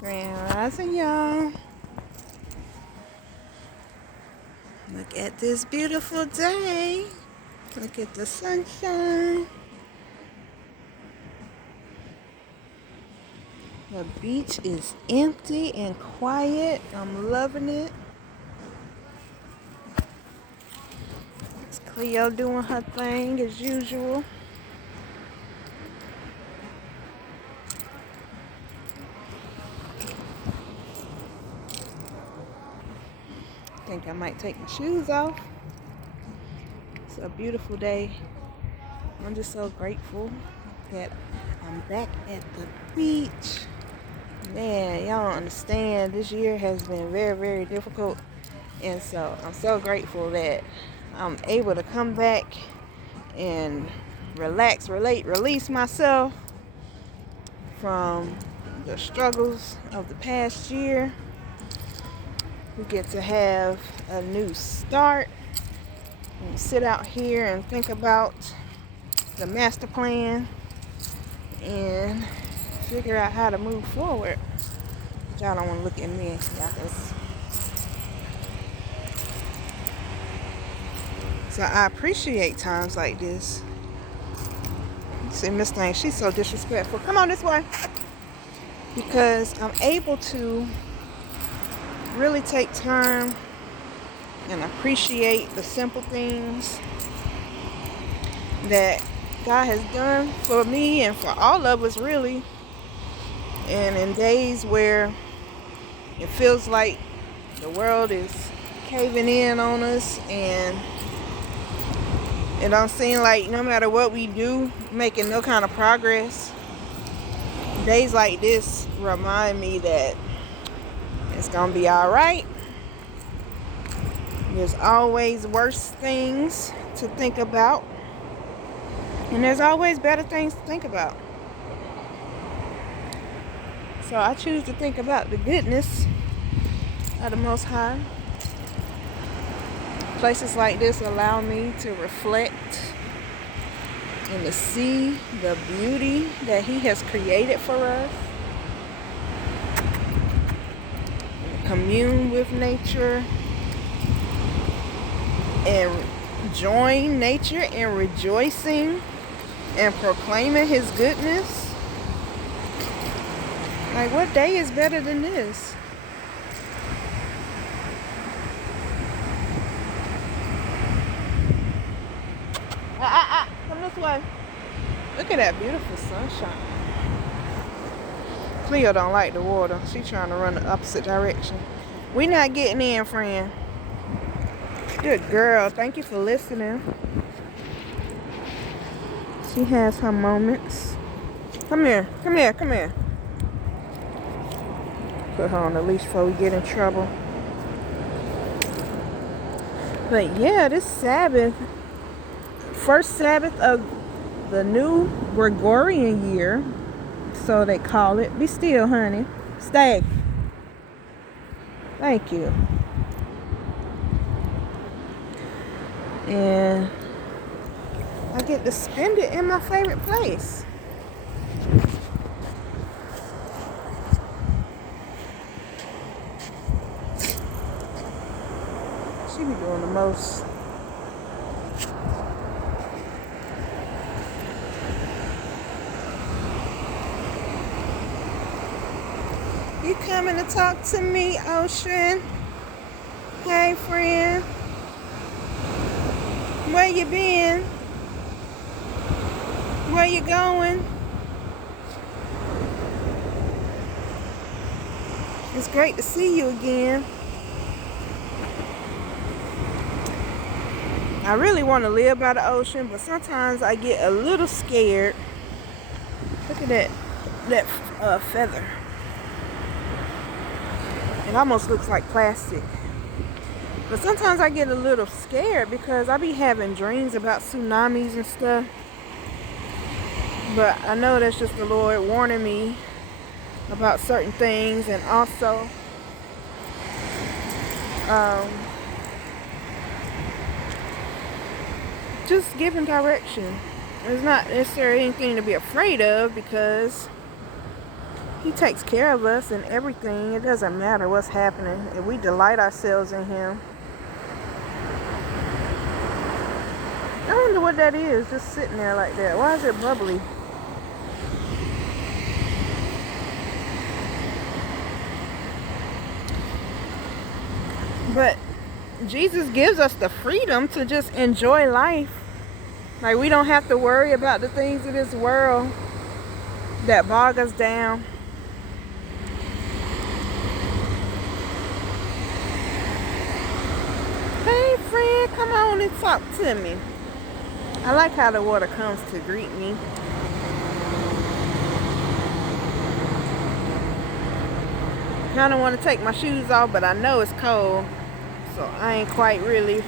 Grand Rising, y'all. Look at this beautiful day. Look at the sunshine. The beach is empty and quiet. I'm loving it. It's Cleo doing her thing as usual. I think I might take my shoes off. It's a beautiful day. I'm just so grateful that I'm back at the beach. Man, y'all don't understand. This year has been very, very difficult. And so I'm so grateful that I'm able to come back and relax, release myself from the struggles of the past year. We get to have a new start and sit out here and think about the master plan and figure out how to move forward. Y'all don't want to look at me. So I appreciate times like this. See, Miss Thing, she's so disrespectful. Come on this way. Because I'm able to really take time and appreciate the simple things that God has done for me and for all of us, really. And in days where it feels like the world is caving in on us and it don't seem like no matter what we do, making no kind of progress, days like this remind me that it's gonna be all right. There's always worse things to think about, and there's always better things to think about. So I choose to think about the goodness of the Most High. Places like this allow me to reflect and to see the beauty that He has created for us. Commune with nature and join nature in rejoicing and proclaiming His goodness. Like, what day is better than this? Come this way. Look at that beautiful sunshine. Cleo don't like the water. She's trying to run the opposite direction. We not getting in, friend. Good girl. Thank you for listening. She has her moments. Come here. Come here. Come here. Put her on the leash before we get in trouble. But yeah, this Sabbath, first Sabbath of the new Gregorian year, so they call it. Be still, honey. Stay. Thank you. And I get to spend it in my favorite place. She be doing the most. You coming to talk to me, Ocean? Hey, friend. Where you been? Where you going? It's great to see you again. I really want to live by the ocean, but sometimes I get a little scared. Look at that feather. It almost looks like plastic. But sometimes I get a little scared because I be having dreams about tsunamis and stuff. But I know that's just the Lord warning me about certain things, and also just giving direction. It's not necessarily anything to be afraid of, because He takes care of us in everything. It doesn't matter what's happening. If we delight ourselves in him. I wonder what that is, just sitting there like that. Why is it bubbly? But Jesus gives us the freedom to just enjoy life. Like, we don't have to worry about the things of this world that bog us down. Hey friend, come on and talk to me. I like how the water comes to greet me. Kind of want to take my shoes off, but I know it's cold. So I ain't quite really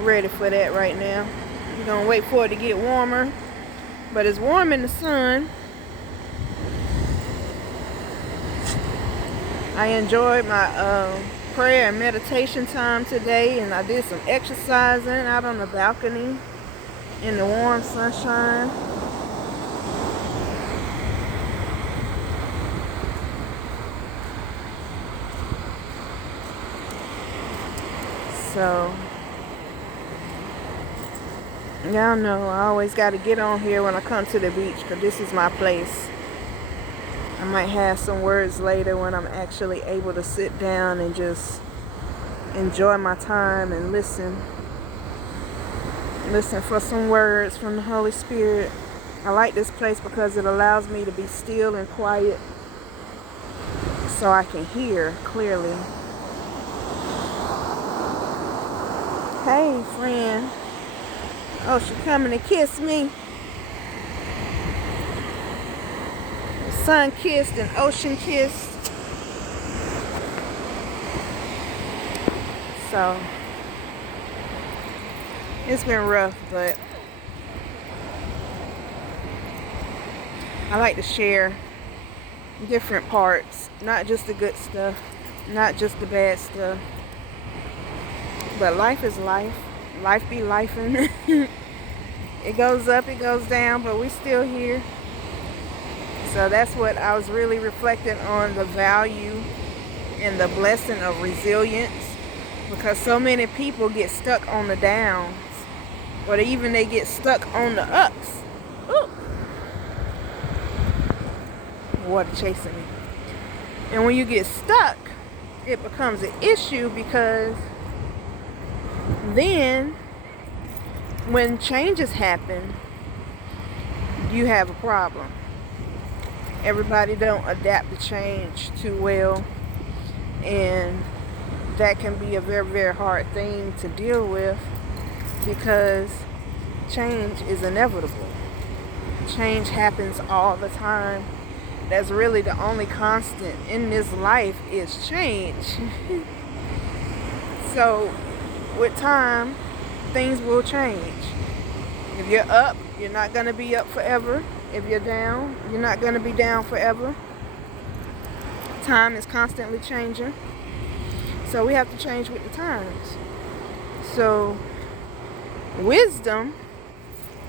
ready for that right now. We're going to wait for it to get warmer. But it's warm in the sun. I enjoyed my prayer and meditation time today. And I did some exercising out on the balcony in the warm sunshine. So, y'all know I always got to get on here when I come to the beach, because this is my place. I might have some words later when I'm actually able to sit down and just enjoy my time and listen for some words from the Holy Spirit. I like this place because it allows me to be still and quiet so I can hear clearly. Hey, friend. Oh, she coming to kiss me. Sun kissed and ocean kissed. So, it's been rough, but I like to share different parts. Not just the good stuff, not just the bad stuff. But life is life. Life be lifing. It goes up, it goes down, but we still here. So that's what I was really reflecting on, the value and the blessing of resilience. Because so many people get stuck on the downs. Or even they get stuck on the ups. Ooh. Water chasing me. And when you get stuck, it becomes an issue, because then when changes happen, you have a problem. Everybody don't adapt to change too well, and that can be a very, very hard thing to deal with, because change is inevitable. Change happens all the time. That's really the only constant in this life is change. So with time, things will change. If you're up, you're not going to be up forever. If you're down, you're not going to be down forever. Time is constantly changing. So we have to change with the times. So wisdom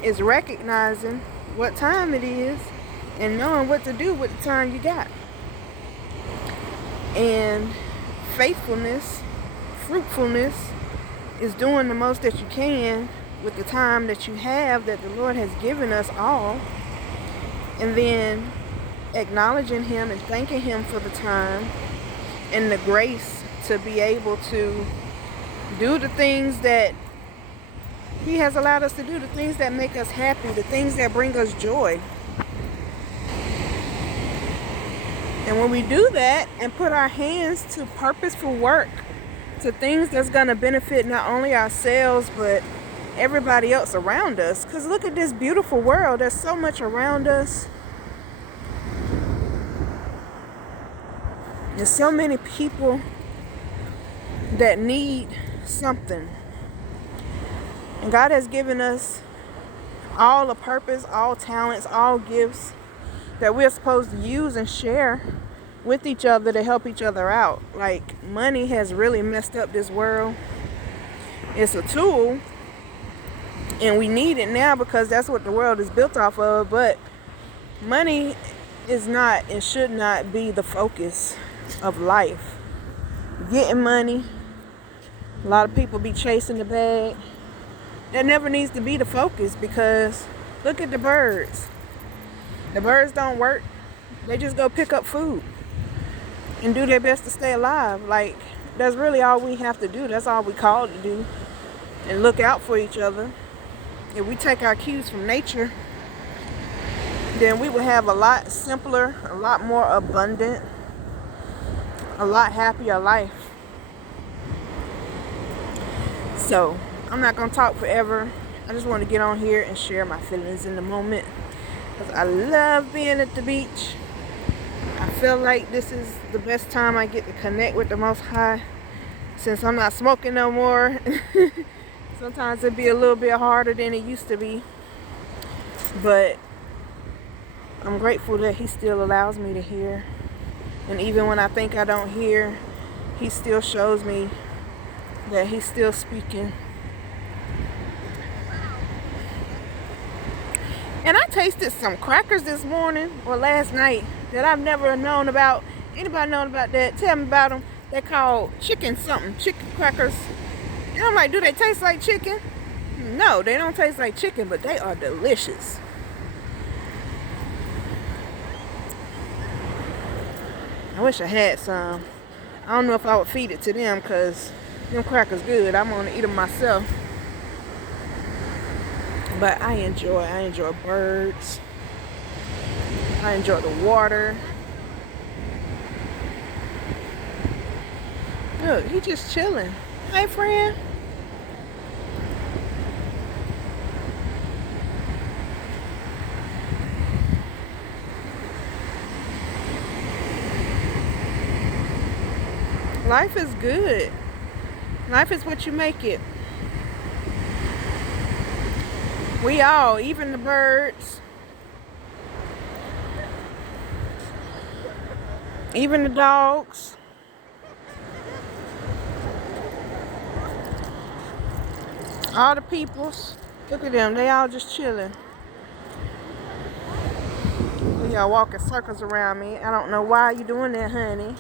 is recognizing what time it is and knowing what to do with the time you got. And faithfulness, fruitfulness, is doing the most that you can with the time that you have, that the Lord has given us all, and then acknowledging him and thanking him for the time and the grace to be able to do the things that he has allowed us to do, the things that make us happy, the things that bring us joy. And when we do that and put our hands to purposeful work, to things that's going to benefit not only ourselves but everybody else around us, because look at this beautiful world. There's so much around us. There's so many people that need something, and God has given us all a purpose, all talents, all gifts that we're supposed to use and share with each other to help each other out. Like, money has really messed up this world. It's a tool, and we need it now because that's what the world is built off of. But money is not and should not be the focus of life. Getting money. A lot of people be chasing the bag. That never needs to be the focus, because look at the birds. The birds don't work. They just go pick up food and do their best to stay alive. Like, that's really all we have to do. That's all we called to do. And look out for each other. If we take our cues from nature, then we would have a lot simpler, a lot more abundant, a lot happier life. So, I'm not going to talk forever. I just want to get on here and share my feelings in the moment, because I love being at the beach. I feel like this is the best time I get to connect with the Most High, since I'm not smoking no more. Sometimes it'd be a little bit harder than it used to be, but I'm grateful that He still allows me to hear. And even when I think I don't hear, He still shows me that He's still speaking. And I tasted some crackers this morning or last night that I've never known about. Anybody known about that? Tell me about them. They're called chicken something, chicken crackers. And I'm like, do they taste like chicken? No, they don't taste like chicken, but they are delicious. I wish I had some. I don't know if I would feed it to them, because them crackers good. I'm going to eat them myself. But I enjoy birds. I enjoy the water. Look, he just chilling. Hey, friend. Life is good. Life is what you make it. We all, even the birds, even the dogs, all the peoples, look at them, they all just chilling. Y'all walking circles around me. I don't know why you doing that, honey.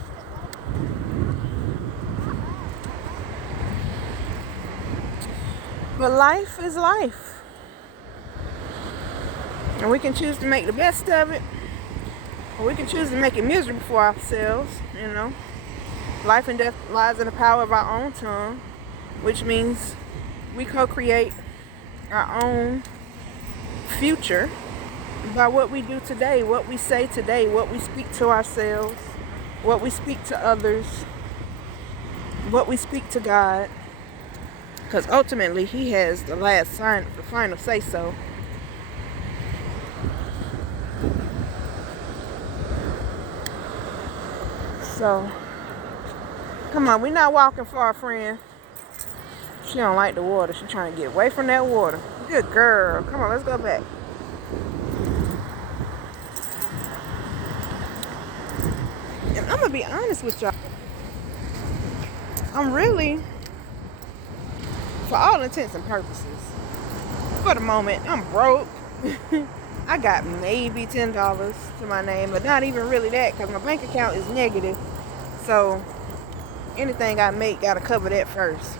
But life is life. And we can choose to make the best of it, or we can choose to make it miserable for ourselves, you know. Life and death lies in the power of our own tongue, which means we co-create our own future by what we do today, what we say today, what we speak to ourselves, what we speak to others, what we speak to God. Because ultimately, He has the last sign, the final say-so. So, come on, we're not walking far, friend. She don't like the water. She's trying to get away from that water. Good girl. Come on, let's go back. And I'm going to be honest with y'all. I'm really, for all intents and purposes, for the moment, I'm broke. I got maybe $10 to my name, but not even really that, because my bank account is negative. So anything I make gotta cover that first.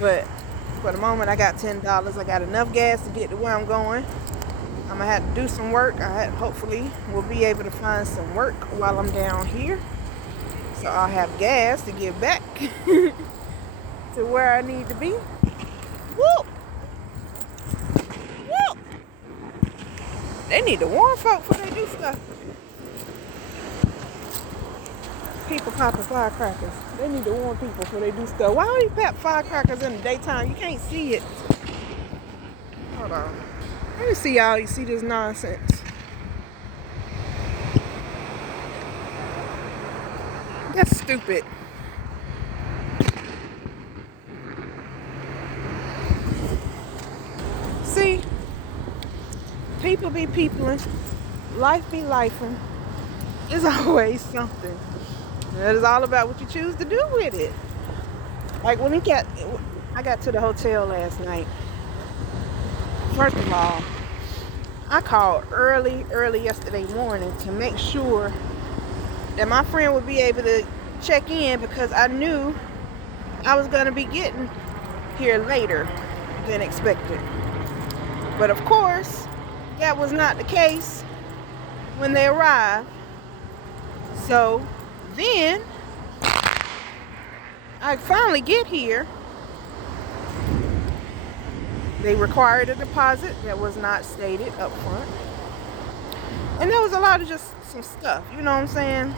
But for the moment, I got $10. I got enough gas to get to where I'm going. I'm gonna have to do some work. Hopefully will be able to find some work while I'm down here, so I'll have gas to get back to where I need to be. Whoop! Whoop! They need to warn folk before they do stuff. People popping firecrackers. They need to warn people before they do stuff. Why do you pop firecrackers in the daytime? You can't see it. Hold on. Let me see y'all. You see this nonsense? That's stupid. See? People be peopling. Life be lifing. There's always something. That is all about what you choose to do with it. Like when I got to the hotel last night. First of all, I called early yesterday morning to make sure that my friend would be able to check in, because I knew I was going to be getting here later than expected. But of course, that was not the case when they arrived. So then I finally get here. They required a deposit that was not stated up front. And there was a lot of just some stuff, you know what I'm saying?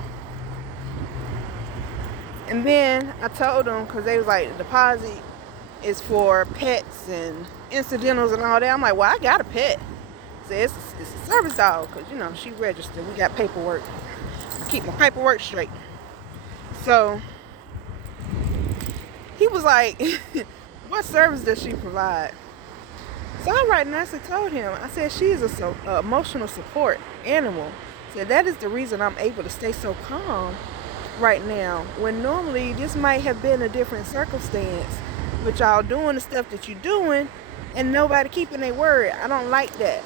And then I told them, because they was like, the deposit is for pets and incidentals and all that. I'm like, well, I got a pet. So it's a service dog, because, you know, she registered. We got paperwork. I keep my paperwork straight. So he was like, what service does she provide? So I right nicely told him, I said, she is a emotional support animal. So that is the reason I'm able to stay so calm right now, when normally this might have been a different circumstance, but y'all doing the stuff that you're doing and nobody keeping their word. I don't like that.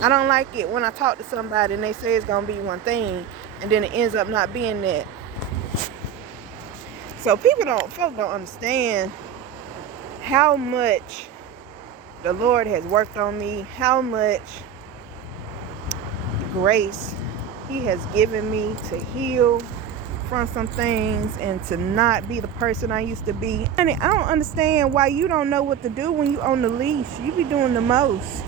I don't like it when I talk to somebody and they say it's gonna be one thing and then it ends up not being that. So folks don't understand how much the Lord has worked on me, how much grace He has given me to heal from some things and to not be the person I used to be. I don't understand why you don't know what to do when you on the leash. You be doing the most.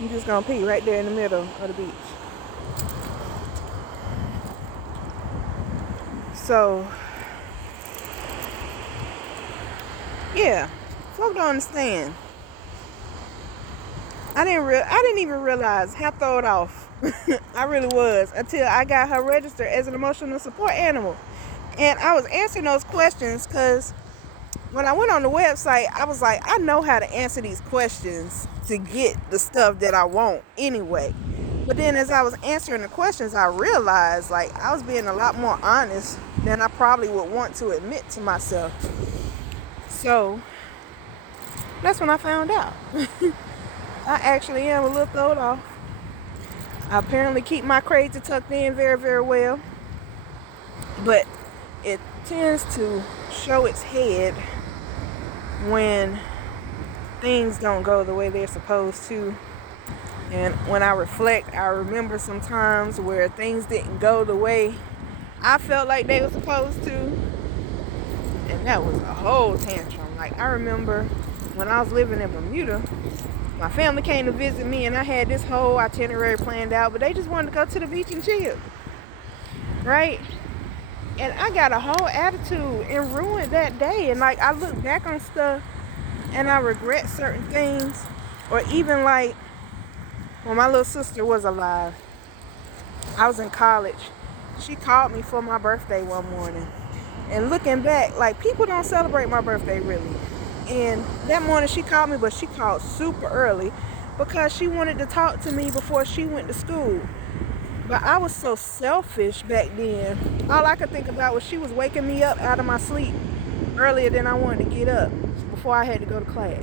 I'm just gonna pee right there in the middle of the beach. So yeah, folks don't understand. I didn't even realize how thrown off I really was until I got her registered as an emotional support animal. And I was answering those questions because when I went on the website, I was like, I know how to answer these questions to get the stuff that I want anyway. But then as I was answering the questions, I realized like I was being a lot more honest than I probably would want to admit to myself. So that's when I found out. I actually am a little thrown off. I apparently keep my crazy tucked in very, very well. But it tends to show its head when things don't go the way they're supposed to. And when I reflect, I remember some times where things didn't go the way I felt like they were supposed to. And that was a whole tantrum. Like, I remember when I was living in Bermuda, my family came to visit me and I had this whole itinerary planned out, but they just wanted to go to the beach and chill, right? And I got a whole attitude and ruined that day. And like, I look back on stuff and I regret certain things. Or even like when my little sister was alive, I was in college. She called me for my birthday one morning. And looking back, like, people don't celebrate my birthday really. And that morning she called me, but she called super early because she wanted to talk to me before she went to school. But I was so selfish back then. All I could think about was she was waking me up out of my sleep earlier than I wanted to get up before I had to go to class.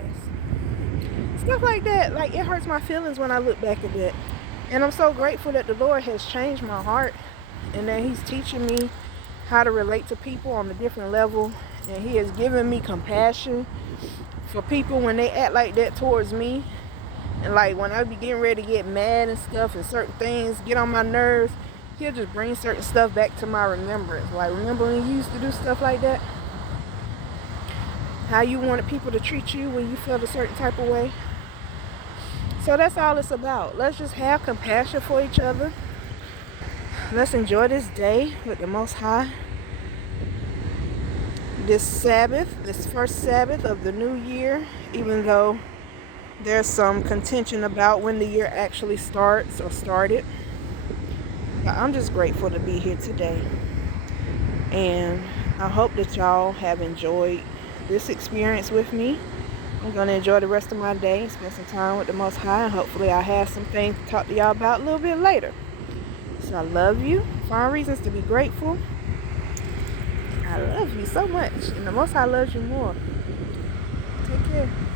Stuff like that, like, it hurts my feelings when I look back at that. And I'm so grateful that the Lord has changed my heart and that He's teaching me how to relate to people on a different level. And He has given me compassion for people when they act like that towards me. And like when I be getting ready to get mad and stuff and certain things get on my nerves, He'll just bring certain stuff back to my remembrance. Like, remember when you used to do stuff like that? How you wanted people to treat you when you felt a certain type of way? So that's all it's about. Let's just have compassion for each other. Let's enjoy this day with the Most High. This Sabbath, this first Sabbath of the new year, even though there's some contention about when the year actually starts or started. But I'm just grateful to be here today. And I hope that y'all have enjoyed this experience with me. I'm going to enjoy the rest of my day and spend some time with the Most High. And hopefully I have some things to talk to y'all about a little bit later. So I love you. Find reasons to be grateful. I love you so much. And the Most High loves you more. Here.